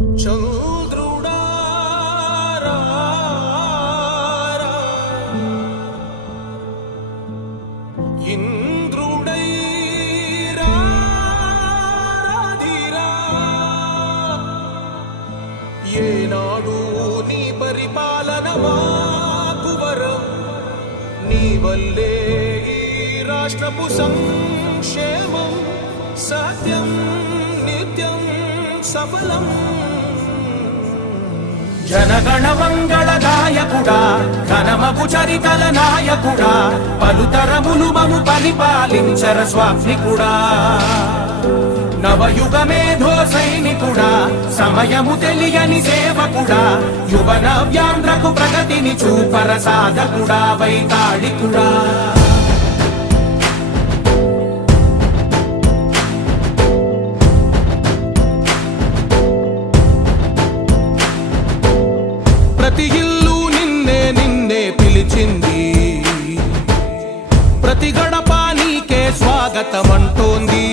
చంద్రుడా ఇంద్రుడై రాధిరా ఏనాడు నీ పరిపాలన మాకు వరం నీ వల్లే ఈ రాష్ట్రపు సంక్షేమం సత్యం నిత్యం సఫలం జనగణ మంగళదాయకుడా ఘనమగు చరితల నాయకుడా పలుతరములు మము పరిపాలించర స్వామికుడా నవయుగ మేధో సైనికుడా సమయము తెలియని సేవకుడా యువన వ్యాంధ్రకు ప్రగతిని చూపర సాధకుడా వైతాళికుడా ప్రతి ఇల్లు నిన్నే నిన్నే పిలిచింది ప్రతి గడప నీకే స్వాగతమంటోంది